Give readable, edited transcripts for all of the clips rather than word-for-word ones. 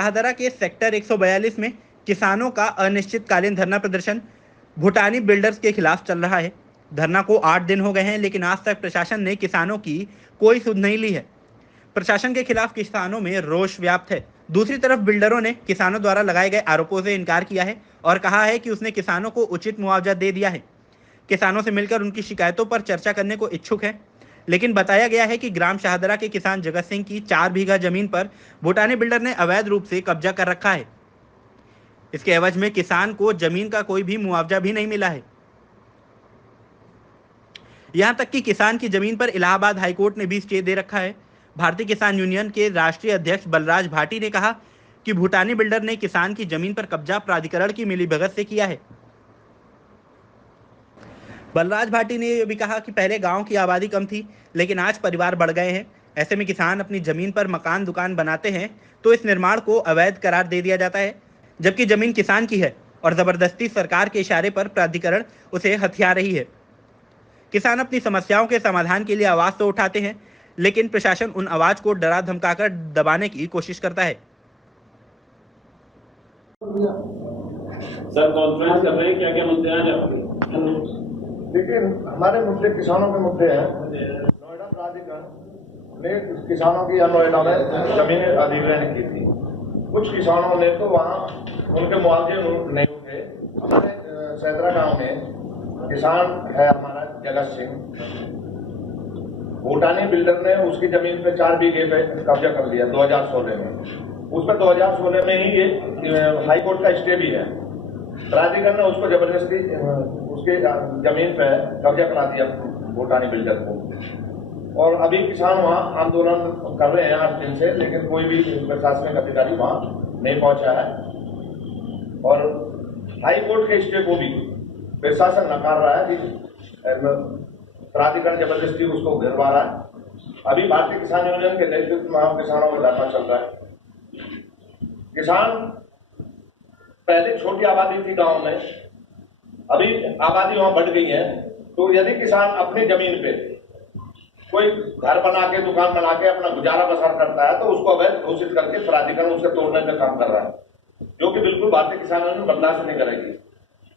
शाहदरा के सेक्टर 142 में किसानों का अनिश्चितकालीन धरना प्रदर्शन भूटानी बिल्डर्स के खिलाफ चल रहा है। धरना को 8 दिन हो गए हैं, लेकिन आज तक प्रशासन ने किसानों की कोई सुध नहीं ली है। प्रशासन के खिलाफ किसानों में रोष व्याप्त है। दूसरी तरफ बिल्डरों ने किसानों द्वारा लगाए गए आरोपों से इनकार किया है और कहा है कि उसने किसानों को उचित मुआवजा दे दिया है। किसानों से मिलकर उनकी शिकायतों पर चर्चा करने को इच्छुक है, लेकिन बताया गया है कि ग्राम शाहदरा के किसान जगत सिंह की 4 बीघा जमीन पर भूटानी बिल्डर ने अवैध रूप से कब्जा कर रखा है। इसके एवज में किसान को जमीन का कोई भी मुआवजा भी नहीं मिला है। यहां तक कि किसान की जमीन पर इलाहाबाद हाईकोर्ट ने भी स्टे दे रखा है। भारतीय किसान यूनियन के राष्ट्रीय अध्यक्ष बलराज भाटी ने कहा कि भूटानी बिल्डर ने किसान की जमीन पर कब्जा प्राधिकरण की मिलीभगत से किया है। बलराज भाटी ने यह भी कहा कि पहले गांव की आबादी कम थी, लेकिन आज परिवार बढ़ गए हैं। ऐसे में किसान अपनी जमीन पर मकान दुकान बनाते हैं तो इस निर्माण को अवैध करार दे दिया जाता है, जबकि जमीन किसान की है और जबरदस्ती सरकार के इशारे पर प्राधिकरण उसे हथिया रही है। किसान अपनी समस्याओं के समाधान के लिए आवाज तो उठाते हैं, लेकिन प्रशासन उन आवाज को डरा धमकाकर दबाने की कोशिश करता है। सर, कॉन्फ्रेंस कर रहे हैं, क्या क्या मुद्दे हैं आपके? देखिए, हमारे मुद्दे किसानों के मुद्दे हैं। नोएडा प्राधिकरण ने किसानों की नोएडा में जमीन अधिग्रहण की थी। कुछ किसानों ने तो वहाँ उनके मुआवजे नहीं उठे। हमारे सैदरा गांव में किसान है हमारा जगत सिंह, भूटानी बिल्डर ने उसकी जमीन पे 4 बीघे पे कब्जा कर लिया 2016 में। उस पर 2016 में ही ये हाई कोर्ट का स्टे भी है। प्राधिकरण ने उसको जबरदस्ती उसके जमीन पे कब्जा करा दिया भूटानी बिल्डर को, और अभी किसान वहाँ आंदोलन कर रहे हैं 8 दिन से, लेकिन कोई भी प्रशासनिक अधिकारी वहाँ नहीं पहुँचा है और हाई कोर्ट के स्टे को भी प्रशासन नकार रहा है कि प्राधिकरण जबरदस्ती उसको गिरवा रहा है। अभी भारतीय किसान यूनियन के नेतृत्व में किसानों का धरना चल रहा है। किसान पहले छोटी आबादी थी गांव में, अभी आबादी वहां बढ़ गई है, तो यदि किसान अपनी जमीन पे कोई घर बना के दुकान बना के अपना गुजारा बसर करता है तो उसको अवैध घोषित करके प्राधिकरण उसके तोड़ने का काम कर रहा है, जो कि बिल्कुल भारतीय किसान यूनियन बर्दाश्त नहीं करेगी।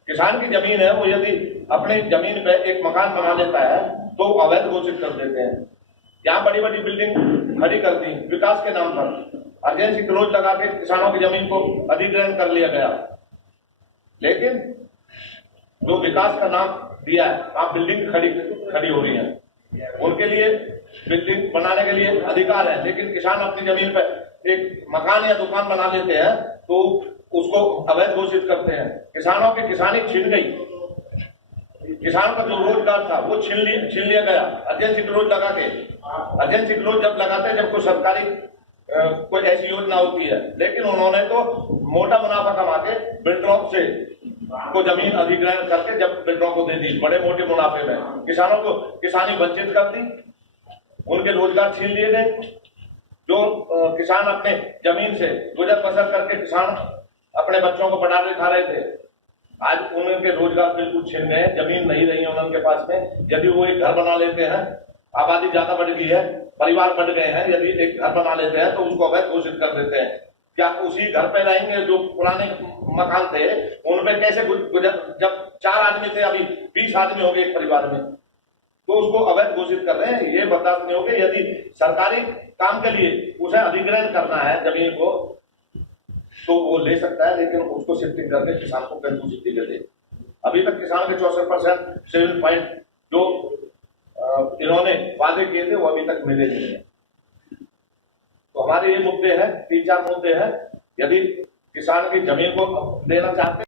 किसान की जमीन है, वो यदि अपनी जमीन पे एक मकान बना लेता है तो अवैध घोषित कर देते हैं। यहाँ बड़ी बड़ी बिल्डिंग खड़ी कर दी विकास के नाम पर, अर्जेंसी क्लोज लगा के किसानों की जमीन को अधिग्रहण कर लिया गया। लेकिन जो विकास का नाम दिया है, आप बिल्डिंग खड़ी हो रही है, उनके लिए बिल्डिंग बनाने के लिए अधिकार है, लेकिन किसान अपनी जमीन पर एक मकान या दुकान बना लेते हैं तो उसको अवैध घोषित करते हैं। किसानों की किसानी छिन गई, किसानों का जो रोजगार था वो छीन लिया गया अर्जेंसी क्लोज लगा के। अर्जेंसी क्लोज जब लगाते हैं जब कोई सरकारी कोई ऐसी योजना होती है, लेकिन उन्होंने तो मोटा मुनाफा कमा के बिल्डरों से को जमीन अधिग्रहण करके जब बिल्डरों को दे दी बड़े मोटे मुनाफे में, किसानों को किसानी वंचित कर दी, उनके रोजगार छीन लिए गए। जो किसान अपने जमीन से गुजर बसर करके किसान अपने बच्चों को पढ़ा लिखा रहे थे, आज उनके रोजगार बिल्कुल छिन गए, जमीन नहीं रही है उनके पास में। यदि वो एक घर बना लेते हैं, आबादी ज्यादा बढ़ गई है, परिवार बढ़ गए हैं, यदि एक घर बना लेते हैं तो उसको अवैध घोषित कर देते हैं। क्या उसी घर पे रहेंगे? जो पुराने मकान थे उन पे कैसे गुजर, जब 4 आदमी थे अभी 20 आदमी हो गए एक परिवार में, तो उसको अवैध घोषित कर रहे हैं। ये बर्दाश्त नहीं होगा। यदि सरकारी काम के लिए उसे अधिग्रहण करना है जमीन को तो वो ले सकता है, लेकिन उसको शिफ्टिंग करके किसान को कंजूसी दे। अभी तक किसान के 64% सेविंग पॉइंट जो इन्होंने वादे किए थे वो अभी तक मिले नहीं है। तो हमारे ये मुद्दे हैं, 3-4 मुद्दे हैं। यदि किसान की जमीन को देना चाहते